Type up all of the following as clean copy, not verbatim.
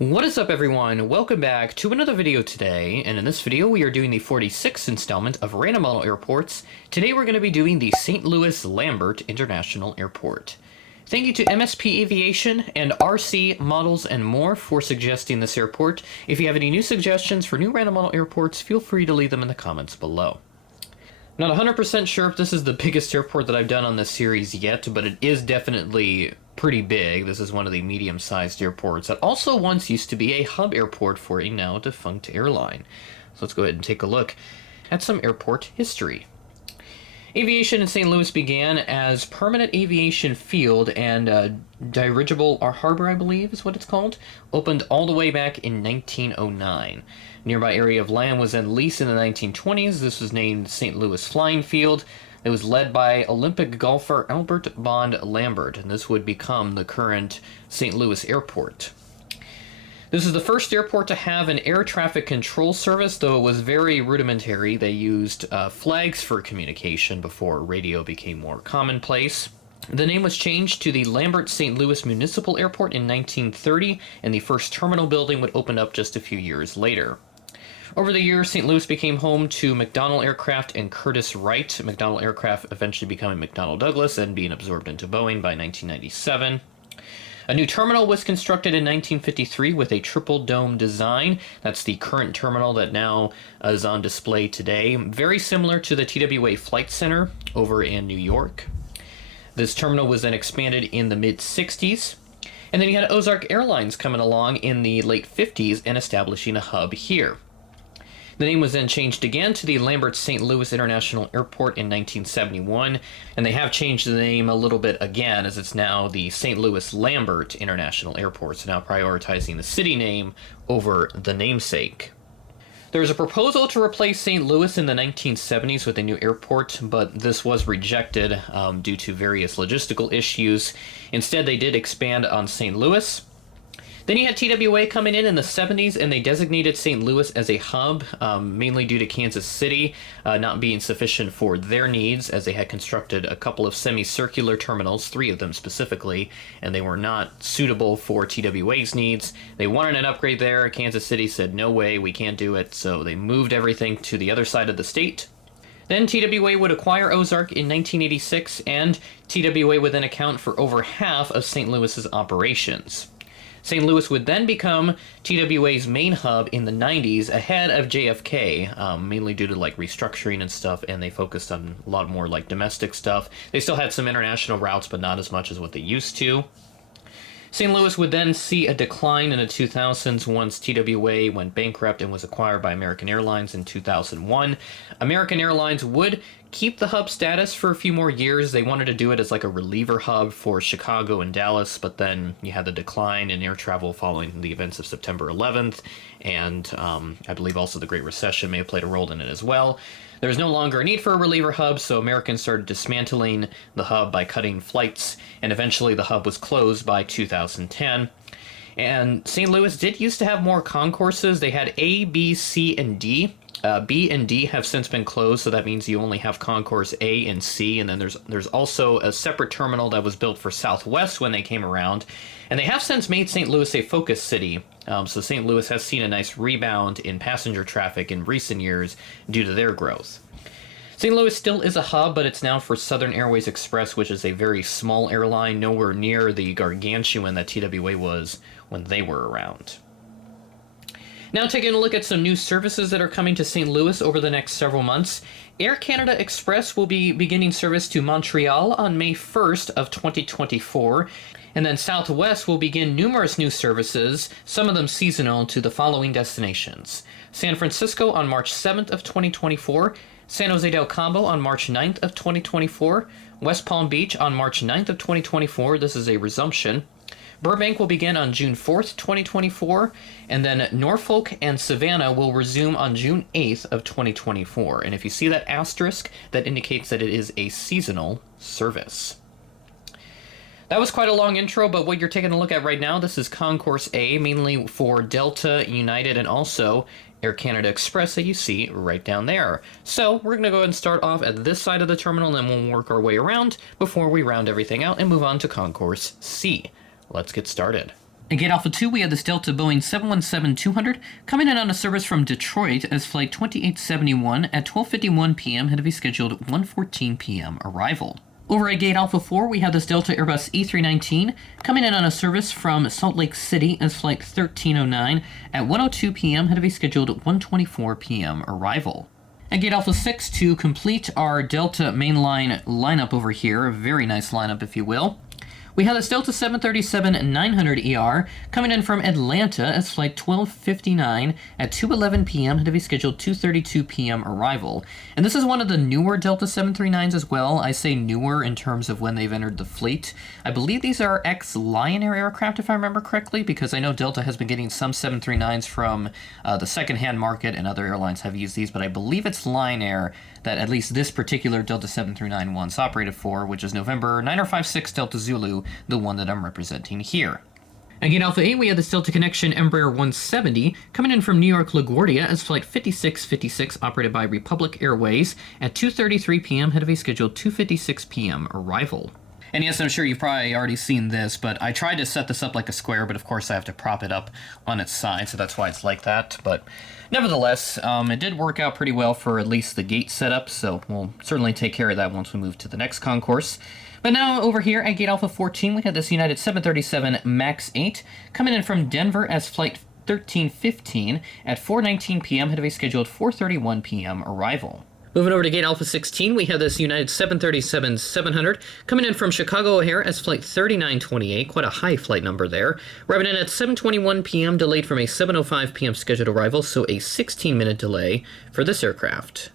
What is up, everyone? Welcome back to another video today, and in this video we are doing the 46th installment of Random Model Airports. Today we're going to be doing the St. Louis Lambert International Airport. Thank you to MSP Aviation and RC Models and More for suggesting this airport. If you have any new suggestions for new Random Model Airports, feel free to leave them in the comments below. Not 100% sure if this is the biggest airport that I've done on this series yet, but it is definitely pretty big. This is one of the medium-sized airports that also once used to be a hub airport for a now defunct airline. So let's go ahead and take a look at some airport history. Aviation in St. Louis began as Permanent Aviation Field and Dirigible Harbor, I believe is what it's called, opened all the way back in 1909. Nearby area of land was then leased in the 1920s. This was named St. Louis Flying Field. It was led by Olympic golfer Albert Bond Lambert, and this would become the current St. Louis Airport. This is the first airport to have an air traffic control service, though it was very rudimentary. They used flags for communication before radio became more commonplace. The name was changed to the Lambert St. Louis Municipal Airport in 1930, and the first terminal building would open up just a few years later. Over the years, St. Louis became home to McDonnell Aircraft and Curtiss Wright. McDonnell Aircraft eventually becoming McDonnell Douglas and being absorbed into Boeing by 1997. A new terminal was constructed in 1953 with a triple dome design. That's the current terminal that now is on display today. Very similar to the TWA Flight Center over in New York. This terminal was then expanded in the mid-60s. And then you had Ozark Airlines coming along in the late 50s and establishing a hub here. The name was then changed again to the Lambert St. Louis International Airport in 1971, and they have changed the name a little bit again, as it's now the St. Louis Lambert International Airport, so now prioritizing the city name over the namesake. There was a proposal to replace St. Louis in the 1970s with a new airport, but this was rejected due to various logistical issues. Instead, they did expand on St. Louis. Then you had TWA coming in the 70s, and they designated St. Louis as a hub, mainly due to Kansas City not being sufficient for their needs, as they had constructed a couple of semicircular terminals, 3 of them specifically, and they were not suitable for TWA's needs. They wanted an upgrade there. Kansas City said, no way, we can't do it, so they moved everything to the other side of the state. Then TWA would acquire Ozark in 1986, and TWA would then account for over half of St. Louis's operations. St. Louis would then become TWA's main hub in the 90s ahead of JFK, mainly due to restructuring and stuff, and they focused on a lot more domestic stuff. They still had some international routes, but not as much as what they used to. St. Louis would then see a decline in the 2000s once TWA went bankrupt and was acquired by American Airlines in 2001. American Airlines would keep the hub status for a few more years. They wanted to do it as a reliever hub for Chicago and Dallas, but then you had the decline in air travel following the events of September 11th, and I believe also the Great Recession may have played a role in it as well. There was no longer a need for a reliever hub, so Americans started dismantling the hub by cutting flights, and eventually the hub was closed by 2010. And St. Louis did used to have more concourses. They had A, B, C, and D. B and D have since been closed, so that means you only have concourse A and C, and then there's also a separate terminal that was built for Southwest when they came around, and they have since made St. Louis a focus city, so St. Louis has seen a nice rebound in passenger traffic in recent years due to their growth. St. Louis still is a hub, but it's now for Southern Airways Express, which is a very small airline, nowhere near the gargantuan that TWA was when they were around. Now taking a look at some new services that are coming to St. Louis over the next several months. Air Canada Express will be beginning service to Montreal on May 1st of 2024, and then Southwest will begin numerous new services, some of them seasonal, to the following destinations. San Francisco on March 7th of 2024, San Jose del Cabo on March 9th of 2024, West Palm Beach on March 9th of 2024, this is a resumption. Burbank will begin on June 4th, 2024, and then Norfolk and Savannah will resume on June 8th of 2024. And if you see that asterisk, that indicates that it is a seasonal service. That was quite a long intro, but what you're taking a look at right now, this is Concourse A, mainly for Delta, United, and also Air Canada Express that you see right down there. So we're going to go ahead and start off at this side of the terminal, and then we'll work our way around before we round everything out and move on to Concourse C. Let's get started. At Gate Alpha 2, we have this Delta Boeing 717-200 coming in on a service from Detroit as Flight 2871 at 12:51 p.m. had to be scheduled 1:14 p.m. arrival. Over at Gate Alpha 4, we have this Delta Airbus E319 coming in on a service from Salt Lake City as Flight 1309 at 1:02 p.m. had to be scheduled 1:24 p.m. arrival. At Gate Alpha 6, to complete our Delta mainline lineup over here, a very nice lineup if you will, we have this Delta 737-900ER coming in from Atlanta as Flight 1259 at 2:11 p.m. had to be scheduled 2:32 p.m. arrival. And this is one of the newer Delta 739s as well. I say newer in terms of when they've entered the fleet. I believe these are ex-Lion Air aircraft if I remember correctly, because I know Delta has been getting some 739s from the secondhand market and other airlines have used these, but I believe it's Lion Air that at least this particular Delta 739 once operated for, which is November 9056 Delta Zulu, the one that I'm representing here. Again, Alpha 8, we have this Delta Connection Embraer 170 coming in from New York LaGuardia as Flight 5656 operated by Republic Airways at 2:33 p.m. had to be scheduled 2:56 p.m. arrival. And yes, I'm sure you've probably already seen this, but I tried to set this up like a square, but of course I have to prop it up on its side, so that's why it's like that. But nevertheless, it did work out pretty well for at least the gate setup, so we'll certainly take care of that once we move to the next concourse. But now over here at Gate Alpha 14, we have this United 737 MAX 8 coming in from Denver as Flight 1315 at 4:19 p.m. had to be scheduled 4:31 p.m. arrival. Moving over to Gate Alpha 16, we have this United 737-700 coming in from Chicago O'Hare as Flight 3928, quite a high flight number there, arriving in at 7:21 p.m., delayed from a 7:05 p.m. scheduled arrival, so a 16-minute delay for this aircraft.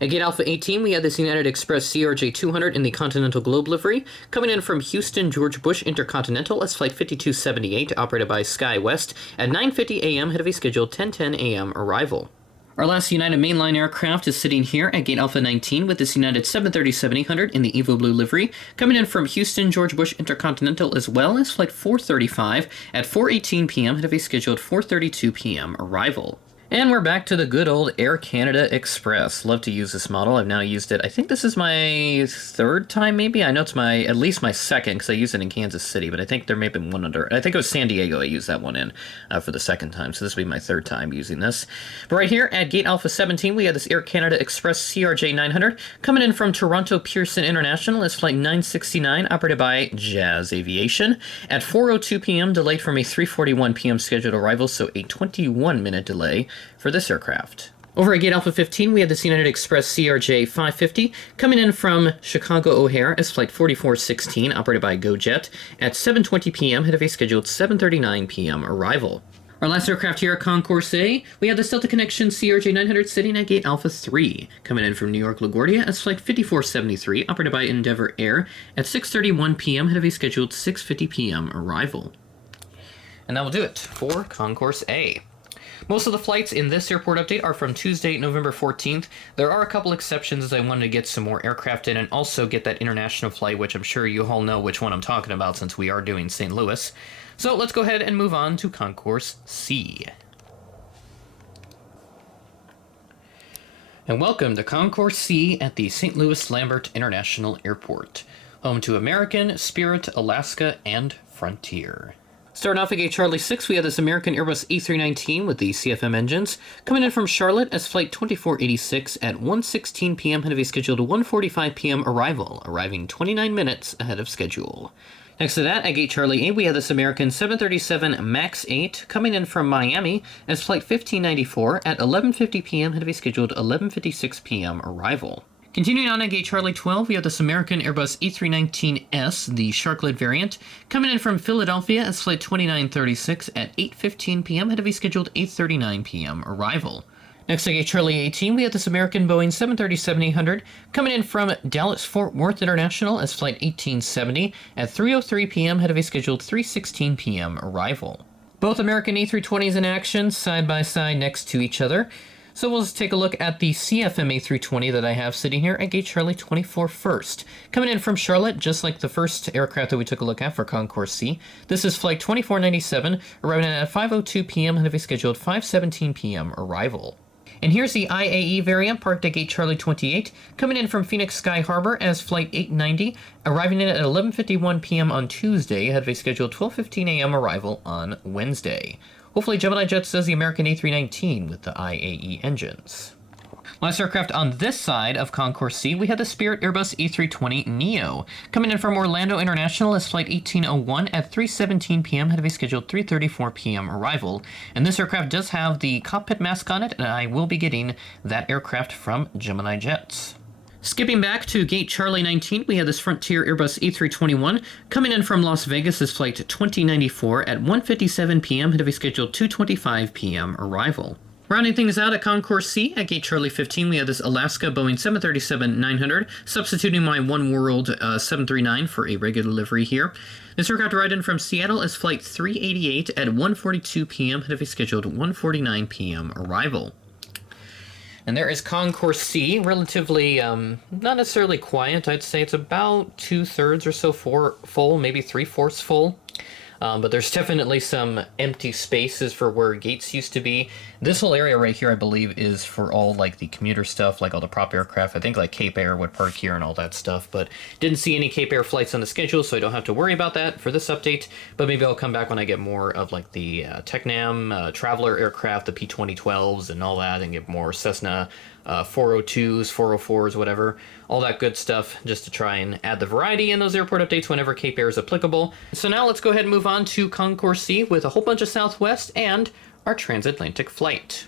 At Gate Alpha 18, we have this United Express CRJ-200 in the Continental Globe livery, coming in from Houston George Bush Intercontinental as Flight 5278, operated by SkyWest, at 9:50 a.m., had to be scheduled 10:10 a.m. arrival. Our last United mainline aircraft is sitting here at Gate Alpha 19 with this United 737-800 in the Evo Blue livery, coming in from Houston George Bush Intercontinental as well as Flight 435 at 4:18 p.m. had to be scheduled 4:32 p.m. arrival. And we're back to the good old Air Canada Express. Love to use this model. I've now used it. I think this is my third time, maybe. I know it's at least my second, because I used it in Kansas City, but I think there may have been one under. I think it was San Diego I used that one in for the second time, so this will be my third time using this. But right here at Gate Alpha 17, we have this Air Canada Express CRJ-900 coming in from Toronto Pearson International as Flight 969, operated by Jazz Aviation, at 4:02 p.m., delayed from a 3:41 p.m. scheduled arrival, so a 21-minute delay for this aircraft. Over at Gate Alpha 15, we have this United Express CRJ-550 coming in from Chicago O'Hare as Flight 4416, operated by GoJet, at 7:20 p.m., had to be scheduled 7:39 p.m. arrival. Our last aircraft here at Concourse A, we have the Delta Connection CRJ-900 sitting at Gate Alpha 3, coming in from New York LaGuardia as Flight 5473, operated by Endeavour Air, at 6:31 p.m., had to be scheduled 6:50 p.m. arrival. And that will do it for Concourse A. Most of the flights in this airport update are from Tuesday, November 14th. There are a couple exceptions as I wanted to get some more aircraft in and also get that international flight, which I'm sure you all know which one I'm talking about since we are doing St. Louis. So let's go ahead and move on to Concourse C. And welcome to Concourse C at the St. Louis Lambert International Airport, home to American, Spirit, Alaska, and Frontier. Starting off at Gate Charlie 6, we have this American Airbus E319 with the CFM engines, coming in from Charlotte as Flight 2486 at 1:16 p.m. had to be scheduled a 1:45 p.m. arrival, arriving 29 minutes ahead of schedule. Next to that, at Gate Charlie 8, we have this American 737 MAX 8 coming in from Miami as Flight 1594 at 11:50 p.m. had to be scheduled 11:56 p.m. arrival. Continuing on at Gate Charlie 12, we have this American Airbus E319S, the Sharklet variant, coming in from Philadelphia as Flight 2936 at 8:15 p.m. had to be scheduled 8:39 p.m. arrival. Next at Gate Charlie 18, we have this American Boeing 737-800 coming in from Dallas-Fort Worth International as Flight 1870 at 3:03 p.m. had to be scheduled 3:16 p.m. arrival. Both American A320s in action, side by side next to each other. So we'll just take a look at the CFM A320 that I have sitting here at Gate Charlie 24 first. Coming in from Charlotte, just like the first aircraft that we took a look at for Concourse C. This is Flight 2497, arriving at 5:02 p.m. and have a scheduled 5:17 p.m. arrival. And here's the IAE variant parked at gate Charlie 28, coming in from Phoenix Sky Harbor as Flight 890, arriving in at 11:51 p.m. on Tuesday, ahead of a scheduled 12:15 a.m. arrival on Wednesday. Hopefully Gemini Jets does the American A319 with the IAE engines. Last aircraft on this side of Concourse C, we have the Spirit Airbus A320neo, coming in from Orlando International as Flight 1801 at 3:17 p.m. ahead of a scheduled 3:34 p.m. arrival. And this aircraft does have the cockpit mask on it, and I will be getting that aircraft from Gemini Jets. Skipping back to gate Charlie 19, we have this Frontier Airbus A321 coming in from Las Vegas as Flight 2094 at 1:57 p.m. ahead of a scheduled 2:25 p.m. arrival. Rounding things out at Concourse C, at gate Charlie 15, we have this Alaska Boeing 737-900, substituting my One World 739 for a regular livery here. This aircraft arrived in from Seattle as Flight 388 at 1:42 p.m. ahead of a scheduled 1:49 p.m. arrival. And there is Concourse C, relatively, not necessarily quiet. I'd say it's about 2/3 or so full, maybe 3/4 full. But there's definitely some empty spaces for where gates used to be. This whole area right here, I believe, is for all like the commuter stuff, like all the prop aircraft. I think like Cape Air would park here and all that stuff, but didn't see any Cape Air flights on the schedule, so I don't have to worry about that for this update. But maybe I'll come back when I get more of like the Tecnam Traveler aircraft, the P-2012s and all that, and get more Cessna 402s, 404s, whatever, all that good stuff, just to try and add the variety in those airport updates whenever Cape Air is applicable. So now let's go ahead and move on to Concourse C with a whole bunch of Southwest and our transatlantic flight.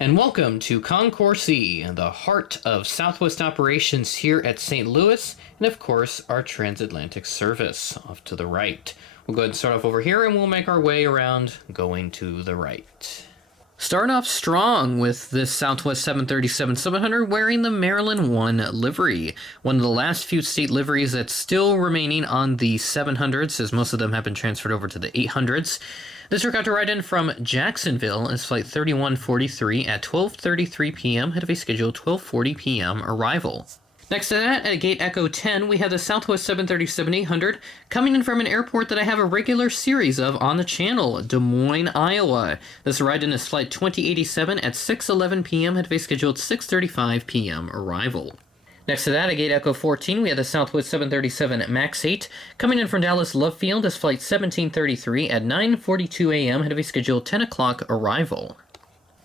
And welcome to Concourse C, the heart of Southwest operations here at St. Louis, and of course our transatlantic service off to the right. We'll go ahead and start off over here and we'll make our way around going to the right. Starting off strong with this Southwest 737-700 wearing the Maryland 1 livery. One of the last few state liveries that's still remaining on the 700s, as most of them have been transferred over to the 800s. This aircraft arrived in from Jacksonville as Flight 3143 at 12:33 p.m. ahead of a scheduled 12:40 p.m. arrival. Next to that, at gate Echo 10, we have the Southwest 737-800 coming in from an airport that I have a regular series of on the channel, Des Moines, Iowa. This arrived in as Flight 2087 at 6:11 p.m. ahead of a scheduled 6:35 p.m. arrival. Next to that, at gate Echo 14, we have the Southwest 737 MAX 8 coming in from Dallas Love Field as Flight 1733 at 9:42 a.m. ahead of a scheduled 10 o'clock arrival.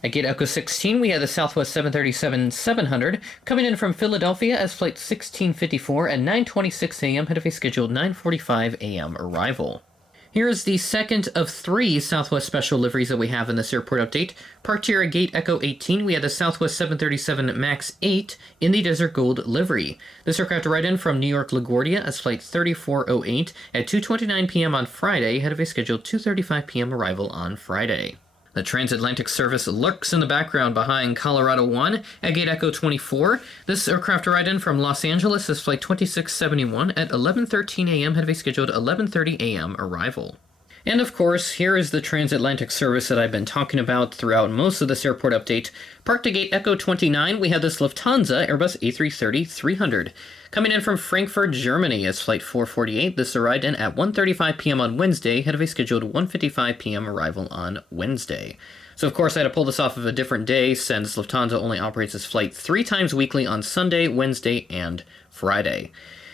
At gate Echo 16, we have the Southwest 737-700 coming in from Philadelphia as Flight 1654 at 9:26 a.m. ahead of a scheduled 9:45 a.m. arrival. Here is the second of 3 Southwest special liveries that we have in this airport update. Parked here at gate Echo 18, we have the Southwest 737 MAX 8 in the Desert Gold livery. This aircraft arrived in from New York LaGuardia as Flight 3408 at 2:29 p.m. on Friday ahead of a scheduled 2:35 p.m. arrival on Friday. The transatlantic service lurks in the background behind Colorado 1 at gate Echo 24. This aircraft arrived in from Los Angeles as Flight 2671 at 11:13 a.m. ahead of a scheduled 11:30 a.m. arrival. And of course, here is the transatlantic service that I've been talking about throughout most of this airport update. Parked at gate Echo 29, we have this Lufthansa Airbus A330-300. Coming in from Frankfurt, Germany as Flight 448, this arrived in at 1:35 p.m. on Wednesday, ahead of a scheduled 1:55 p.m. arrival on Wednesday. So of course I had to pull this off of a different day since Lufthansa only operates this flight 3 times weekly on Sunday, Wednesday, and Friday.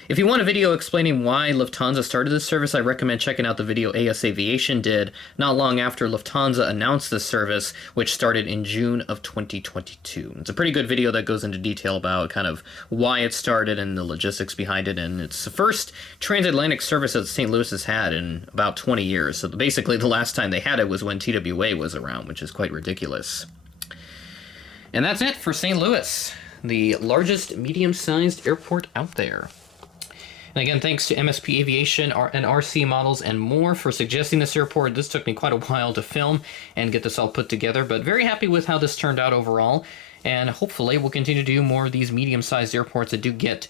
If you want a video explaining why Lufthansa started this service, I recommend checking out the video AS Aviation did not long after Lufthansa announced this service, which started in June of 2022. It's a pretty good video that goes into detail about kind of why it started and the logistics behind it, and it's the first transatlantic service that St. Louis has had in about 20 years. So basically the last time they had it was when TWA was around, which is quite ridiculous. And that's it for St. Louis, the largest medium-sized airport out there. And again, thanks to MSP Aviation and RC Models and more for suggesting this airport. This took me quite a while to film and get this all put together, but very happy with how this turned out overall. And hopefully we'll continue to do more of these medium-sized airports that do get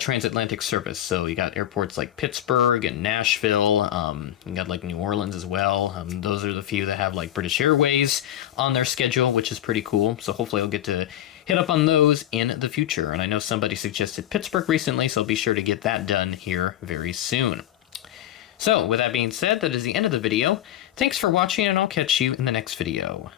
transatlantic service. So you got airports like Pittsburgh and Nashville. You got like New Orleans as well. Those are the few that have like British Airways on their schedule, which is pretty cool. So hopefully I'll get to hit up on those in the future. And I know somebody suggested Pittsburgh recently, so I'll be sure to get that done here very soon. So, with that being said, that is the end of the video. Thanks for watching, and I'll catch you in the next video.